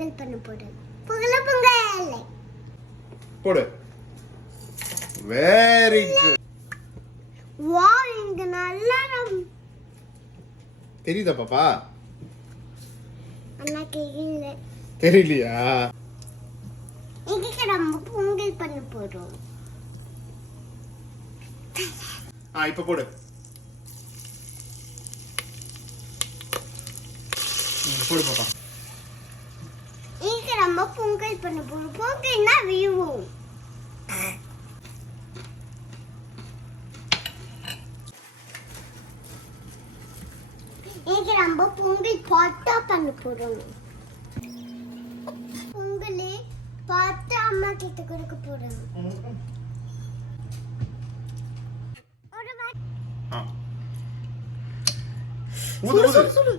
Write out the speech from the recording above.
பண்ண போறேன். பொங்கல் போடு. Very good. வாவ், இங்க நல்லா தெரியுதா பாப்பா? அண்ணா கேக்கல. தெரியலையா? இங்க நம்ம பொங்கல் பண்ண போறோம். இப்ப போடு. போடு பாப்பா. இங்க நம்ம பொங்கல் பண்ண போறோம். பொங்கல்னா வியூ. இங்க நம்ம பொங்கல் பாட்டா பண்ண போறோம். பொங்கலே பாட்டு அம்மா கிட்ட கொடுக்க போறோம். ஊது ஊது.